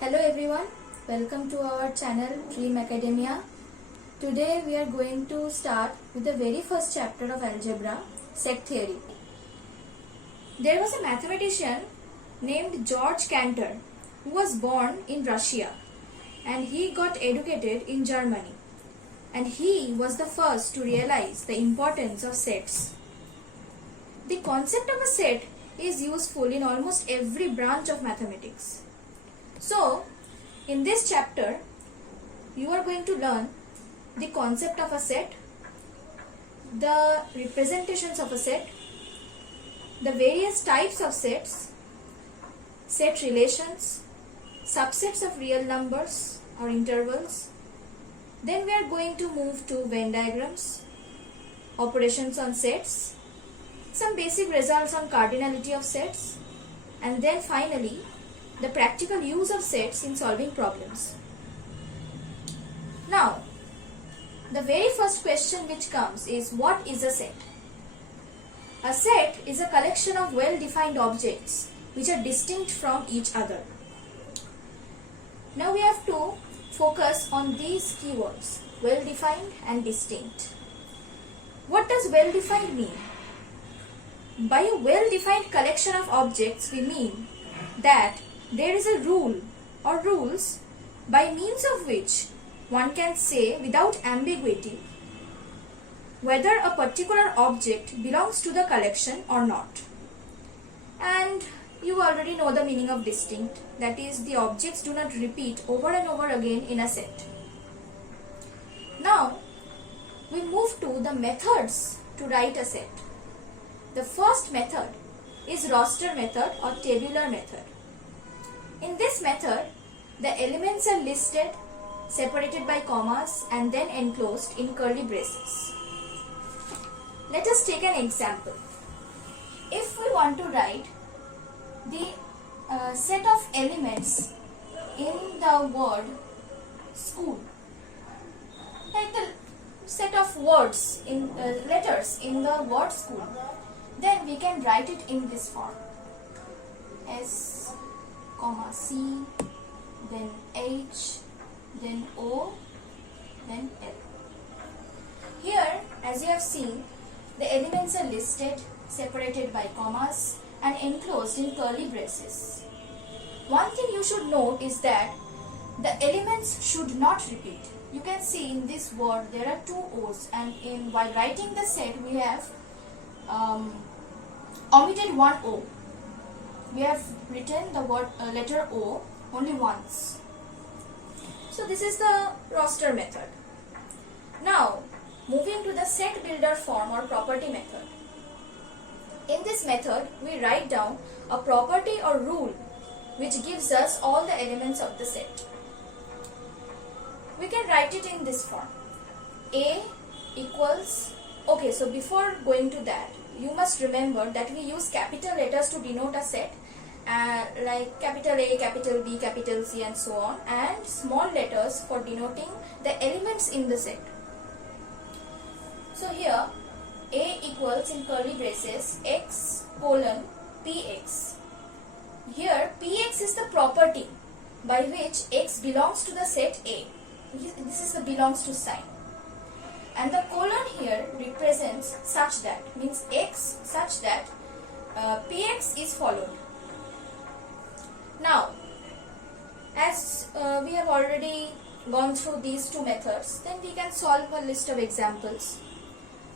Hello everyone, welcome to our channel Dream Academia. Today we are going to start with the very first chapter of algebra, set theory. There was a mathematician named George Cantor who was born in Russia and he got educated in Germany, and he was the first to realize the importance of sets. The concept of a set is useful in almost every branch of mathematics. So, in this chapter, you are going to learn the concept of a set, the representations of a set, the various types of sets, set relations, subsets of real numbers or intervals. Then we are going to move to Venn diagrams, operations on sets, some basic results on cardinality of sets, and then finally, the practical use of sets in solving problems. Now, the very first question which comes is, what is a set? A set is a collection of well-defined objects which are distinct from each other. Now we have to focus on these keywords, well-defined and distinct. What does well-defined mean? By a well-defined collection of objects, we mean that there is a rule or rules by means of which one can say without ambiguity whether a particular object belongs to the collection or not. And you already know the meaning of distinct, that is, the objects do not repeat over and over again in a set. Now we move to the methods to write a set. The first method is roster method or tabular method. In this method, the elements are listed, separated by commas and then enclosed in curly braces. Let us take an example. If we want to write the set of elements in the word school, like the set of words in letters in the word school, then we can write it in this form: S, C, then H, then O, then L. Here, as you have seen, the elements are listed, separated by commas and enclosed in curly braces. One thing you should note is that the elements should not repeat. You can see in this word there are two O's, and while writing the set we have omitted one O. We have written the word letter O only once. So this is the roster method. Now moving to the set builder form or property method. In this method we write down a property or rule which gives us all the elements of the set. We can write it in this form: A equals, okay, so before going to that, you must remember that we use capital letters to denote a set, like capital A, capital B, capital C and so on, and small letters for denoting the elements in the set. So here A equals in curly braces x colon px. Here px is the property by which x belongs to the set A. This is the belongs to sign. And the colon here represents such that, means x such that px is followed. Now, as we have already gone through these two methods, then we can solve a list of examples.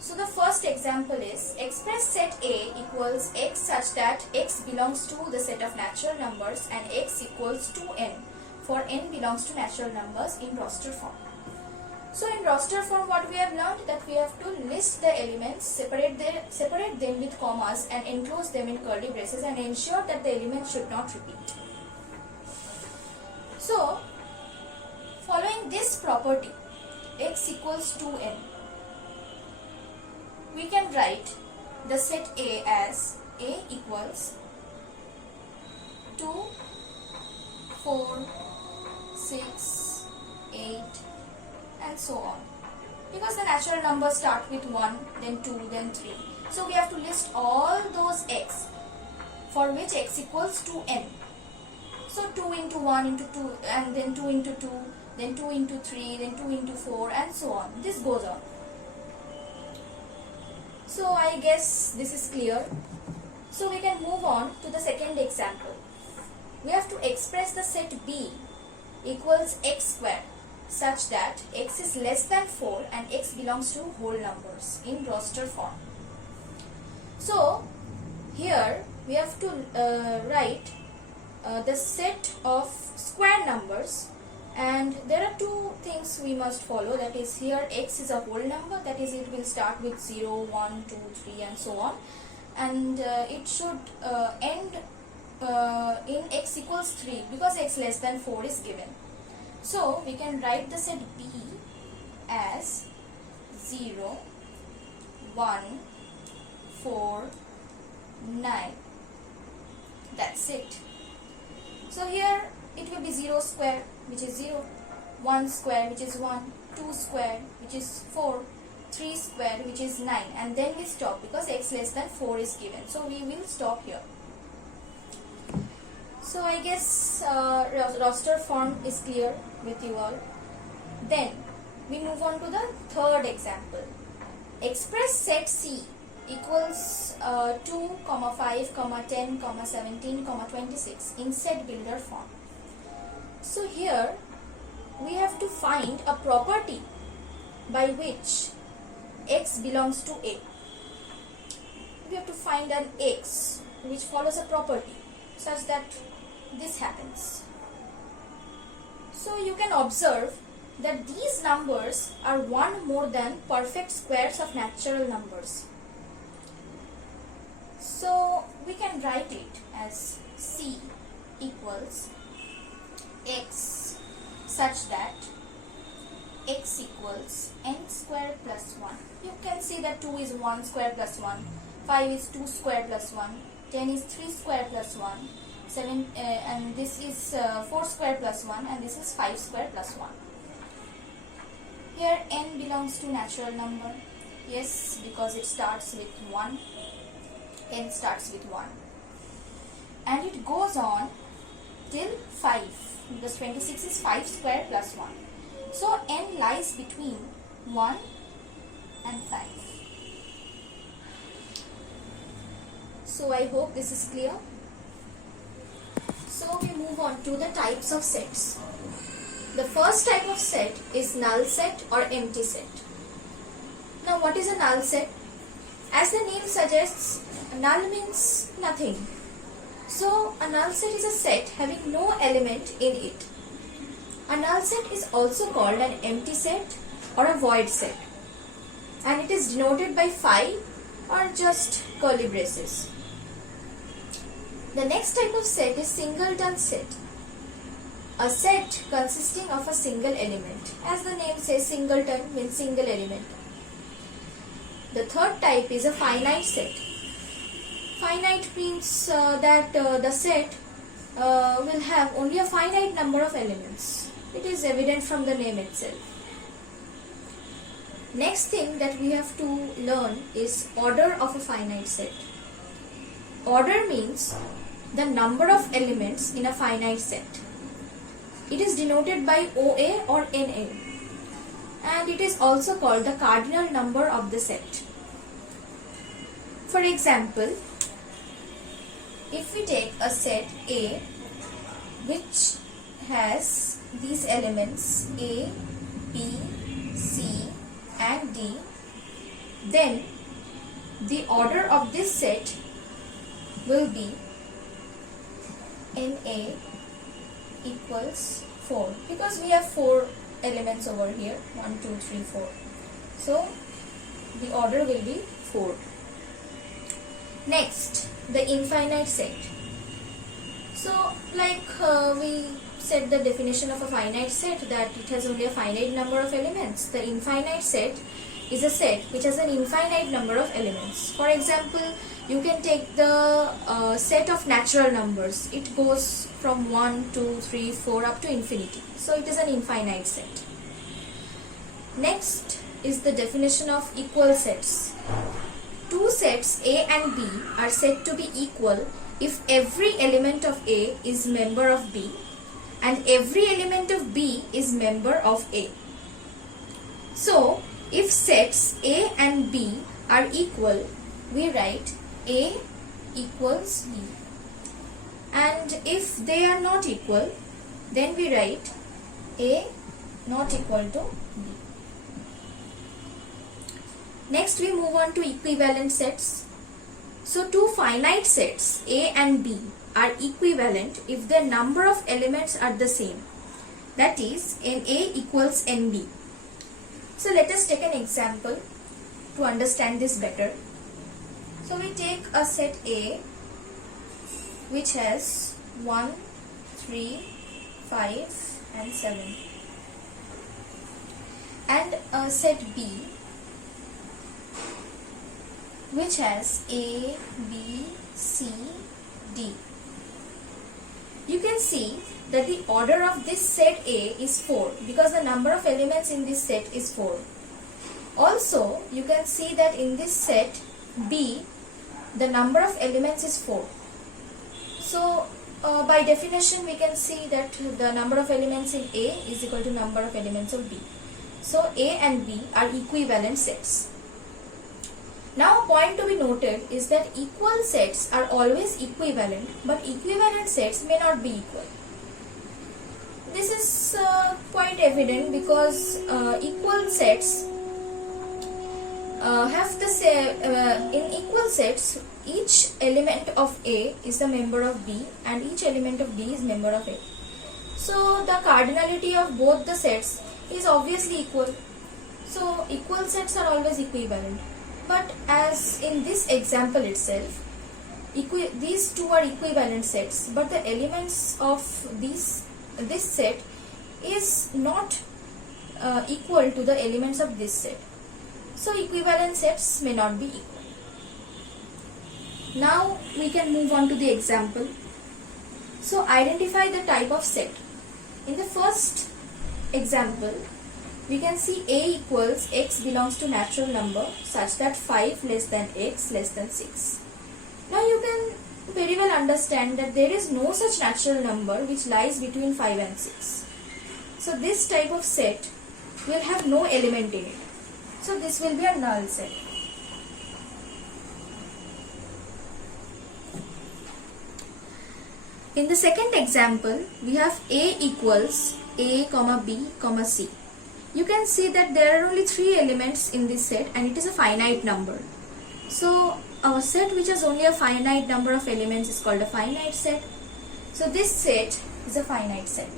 So the first example is, express set A equals x such that x belongs to the set of natural numbers and x equals 2n for n belongs to natural numbers in roster form. So in roster form, what we have learned, that we have to list the elements, separate them with commas and enclose them in curly braces and ensure that the elements should not repeat. So property x equals 2n, we can write the set A as A equals 2, 4, 6, 8 and so on, because the natural numbers start with 1, then 2, then 3. So we have to list all those x for which x equals 2n. So 2 into 1 into 2, and then 2 into 2, then 2 into 3, then 2 into 4 and so on. This goes on. So I guess this is clear. So we can move on to the second example. We have to express the set B equals x square such that x is less than 4 and x belongs to whole numbers in roster form. So here we have to write the set of square numbers, and there are two things we must follow. That is, here x is a whole number, that is it will start with 0, 1, 2, 3 and so on, and it should end in x equals 3 because x less than 4 is given. So we can write the set B as 0, 1, 4, 9. That's it. So here it will be 0 square, which is 0, 1 square, which is 1, 2 square, which is 4, 3 square, which is 9, and then we stop because x less than 4 is given. So we will stop here. So I guess roster form is clear with you all. Then we move on to the third example. Express set C equals 2, 5, 10, 17, 26 in set builder form. So here we have to find a property by which x belongs to A. We have to find an x which follows a property such that this happens. So you can observe that these numbers are one more than perfect squares of natural numbers. So we can write it as C equals x such that x equals n square plus 1. You can see that 2 is 1 square plus 1, 5 is 2 square plus 1, 10 is 3 square plus 1, 7 and this is 4 square plus 1, and this is 5 square plus 1. Here n belongs to natural number. Yes, because it starts with 1. N starts with 1. And it goes on till 5. Because 26 is 5 square plus 1. So n lies between 1 and 5. So I hope this is clear. So we move on to the types of sets. The first type of set is null set or empty set. Now what is a null set? As the name suggests, null means nothing. So a null set is a set having no element in it. A null set is also called an empty set or a void set, and it is denoted by phi or just curly braces. The next type of set is singleton set. A set consisting of a single element. As the name says, singleton means single element. The third type is a finite set. Finite means that the set will have only a finite number of elements. It is evident from the name itself. Next thing that we have to learn is order of a finite set. Order means the number of elements in a finite set. It is denoted by OA or NA, and it is also called the cardinal number of the set. For example, if we take a set A which has these elements A, B, C and D, then the order of this set will be NA equals 4, because we have 4 elements over here, 1, 2, 3, 4. So the order will be 4. Next, the infinite set. So like we said the definition of a finite set, that it has only a finite number of elements. The infinite set is a set which has an infinite number of elements. For example, you can take the set of natural numbers. It goes from 1, 2, 3, 4 up to infinity. So it is an infinite set. Next is the definition of equal sets. Two sets A and B are said to be equal if every element of A is member of B and every element of B is member of A. So, if sets A and B are equal, we write A equals B. And if they are not equal, then we write A not equal to B. Next, we move on to equivalent sets. So, two finite sets A and B are equivalent if their number of elements are the same. That is, NA equals NB. So, let us take an example to understand this better. So, we take a set A which has 1, 3, 5 and 7, and a set B which has A, B, C, D. You can see that the order of this set A is 4 because the number of elements in this set is 4. Also, you can see that in this set B, the number of elements is 4. So, by definition, we can see that the number of elements in A is equal to number of elements of B. So, A and B are equivalent sets. Now, a point to be noted is that equal sets are always equivalent, but equivalent sets may not be equal. This is quite evident because equal sets have the same. In equal sets, each element of A is a member of B and each element of B is member of A. So, the cardinality of both the sets is obviously equal. So, equal sets are always equivalent. But as in this example itself, these two are equivalent sets, but the elements of this set is not equal to the elements of this set. So equivalent sets may not be equal. Now we can move on to the example. So identify the type of set. In the first example, we can see A equals x belongs to natural number such that 5 less than x less than 6. Now you can very well understand that there is no such natural number which lies between 5 and 6. So this type of set will have no element in it. So this will be a null set. In the second example, we have A equals A, B, C. You can see that there are only 3 elements in this set and it is a finite number. So a set which has only a finite number of elements is called a finite set. So this set is a finite set.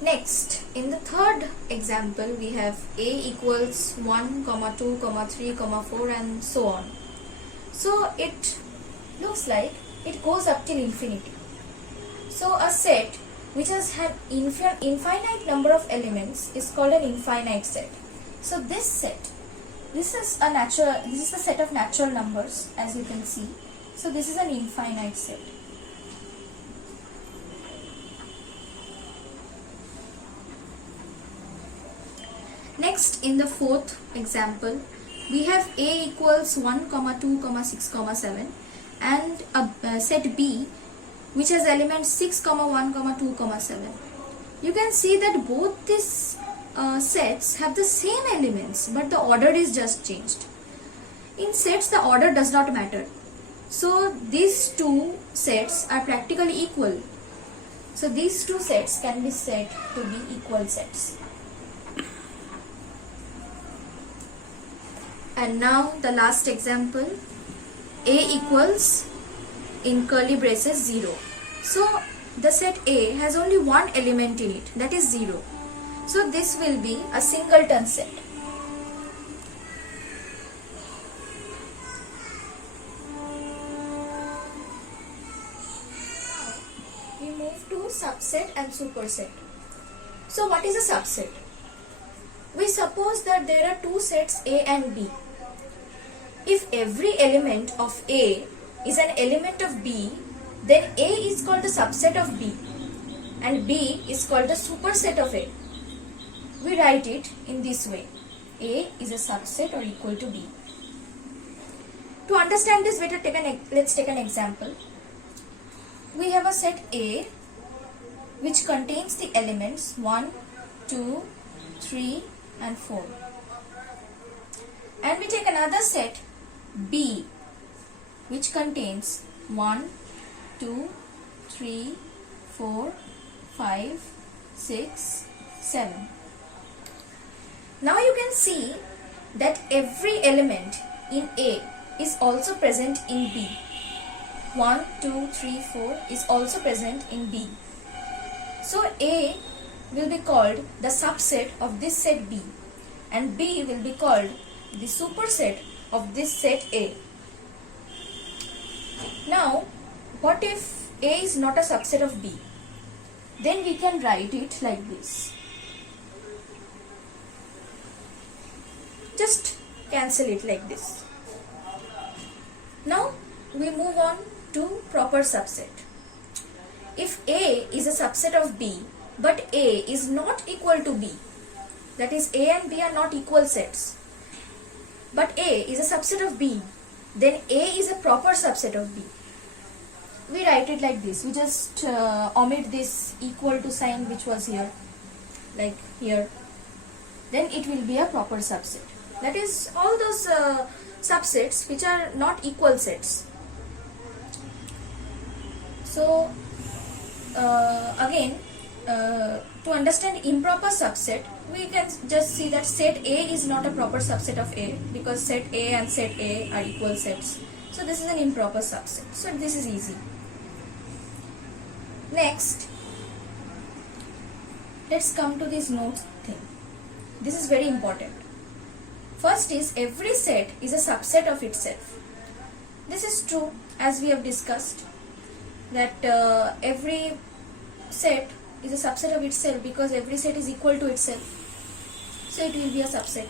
Next, in the third example, we have A equals 1, 2, 3, 4 and so on. So it looks like it goes up till infinity. So a set which has had infinite number of elements is called an infinite set. So this set, this is a set of natural numbers, as you can see. So this is an infinite set. Next, in the fourth example, we have A equals 1, 2, 6, 7 and a set B which has elements 6, 1, 2, 7. You can see that both these sets have the same elements, but the order is just changed. In sets, the order does not matter. So these two sets are practically equal. So these two sets can be said to be equal sets. And now the last example, A equals in curly braces 0. So the set A has only one element in it, that is 0. So this will be a singleton set. subset and superset. So what is a subset? We suppose that there are two sets A and B. If every element of A is an element of B, then A is called the subset of B and B is called the superset of A. We write it in this way. A is a subset or equal to B. To understand this better, let's take an example. We have a set A which contains the elements 1, 2, 3 and 4. And we take another set B which contains 1, 2, 3, 4, 5, 6, 7. Now you can see that every element in A is also present in B. 1, 2, 3, 4 is also present in B. So A will be called the subset of this set B and B will be called the superset of this set A. Now, what if A is not a subset of B? Then we can write it like this. Just cancel it like this. Now, we move on to proper subset. If A is a subset of B, but A is not equal to B, that is A and B are not equal sets, but A is a subset of B, then A is a proper subset of B. We write it like this. We just omit this equal to sign which was here, like here. Then it will be a proper subset. That is all those subsets which are not equal sets. So again, to understand improper subset, we can just see that set A is not a proper subset of A because set A and set A are equal sets. So this is an improper subset. So this is easy. Next, let's come to this notes thing. This is very important. First is every set is a subset of itself. This is true as we have discussed that every set is a subset of itself because every set is equal to itself. So it will be a subset.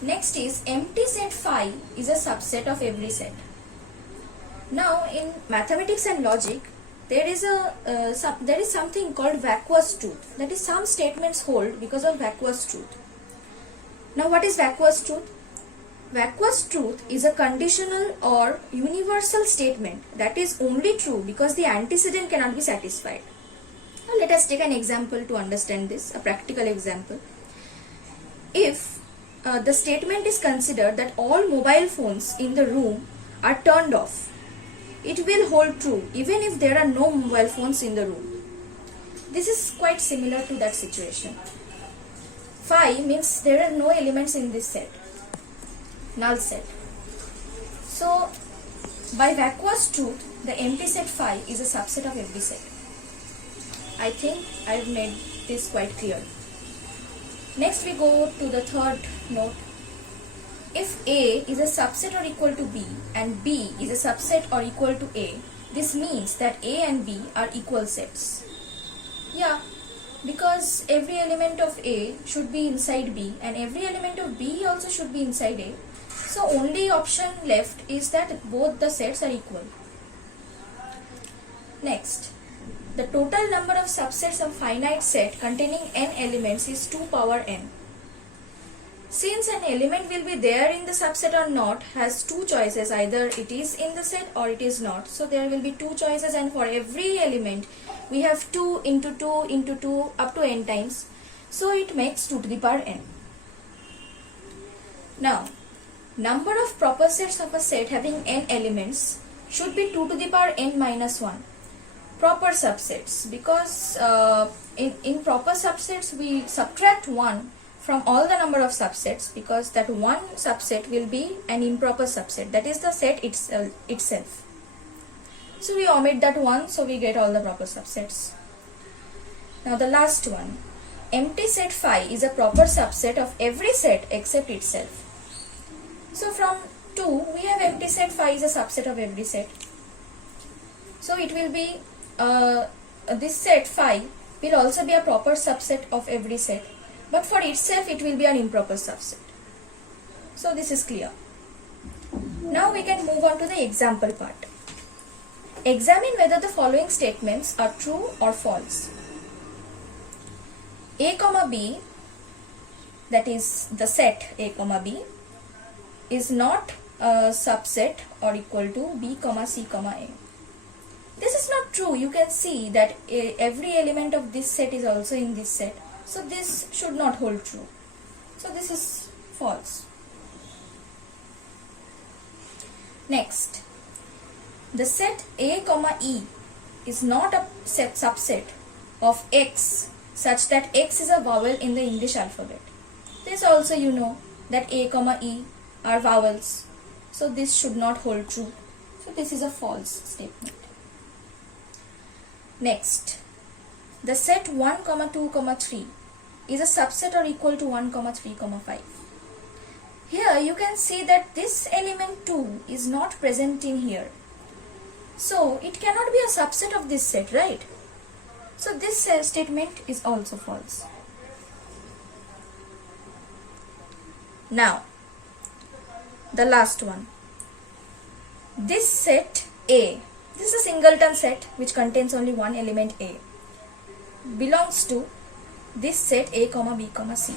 Next is empty set phi is a subset of every set. Now in mathematics and logic, there is something called vacuous truth. That is, some statements hold because of vacuous truth. Now what is vacuous truth? Vacuous truth is a conditional or universal statement that is only true because the antecedent cannot be satisfied. Now let us take an example to understand this, a practical example. If the statement is considered that all mobile phones in the room are turned off, it will hold true even if there are no mobile phones in the room. This is quite similar to that situation. Phi means there are no elements in this set, null set. So by vacuous truth, the empty set phi is a subset of every set. I think I have made this quite clear. Next we go to the third note. If A is a subset or equal to B and B is a subset or equal to A, this means that A and B are equal sets. Yeah, because every element of A should be inside B and every element of B also should be inside A. So only option left is that both the sets are equal. Next, the total number of subsets of finite set containing n elements is 2 power n. Since an element will be there in the subset or not, has two choices, either it is in the set or it is not. So there will be two choices, and for every element we have 2 into 2 into 2 up to n times. So it makes 2 to the power n. Now, number of proper sets of a set having n elements should be 2 to the power n minus 1. Proper subsets, because in proper subsets we subtract 1 from all the number of subsets, because that one subset will be an improper subset, that is the set itself. So we omit that one, so we get all the proper subsets. Now the last one, empty set phi is a proper subset of every set except itself. So from 2 we have empty set phi is a subset of every set. So it will be this set phi will also be a proper subset of every set, but for itself it will be an improper subset. So this is clear. Now we can move on to the example part. Examine whether the following statements are true or false. A comma B, that is the set A comma B, is not a subset or equal to B comma C comma A. This is not true. You can see that every element of this set is also in this set. So this should not hold true. So this is false. Next, the set A comma E is not a subset of X such that X is a vowel in the English alphabet. This also you know that A comma E are vowels. So this should not hold true. So this is a false statement. Next, the set 1, 2, 3 is a subset or equal to 1, 3, 5. Here you can see that this element 2 is not present in here. So it cannot be a subset of this set, right? So this statement is also false. Now, the last one. This set A, this is a singleton set which contains only one element A, belongs to this set A comma B comma C.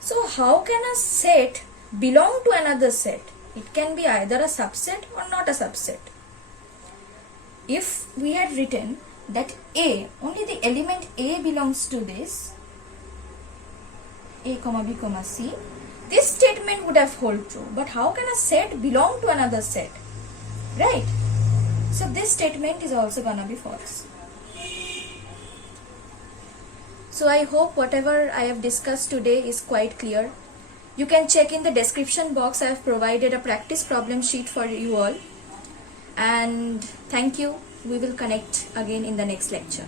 So how can a set belong to another set? It can be either a subset or not a subset. If we had written that A, only the element A belongs to this A comma B comma C, this statement would have hold true. But how can a set belong to another set? Right? So this statement is also gonna be false. So I hope whatever I have discussed today is quite clear. You can check in the description box. I have provided a practice problem sheet for you all. And thank you. We will connect again in the next lecture.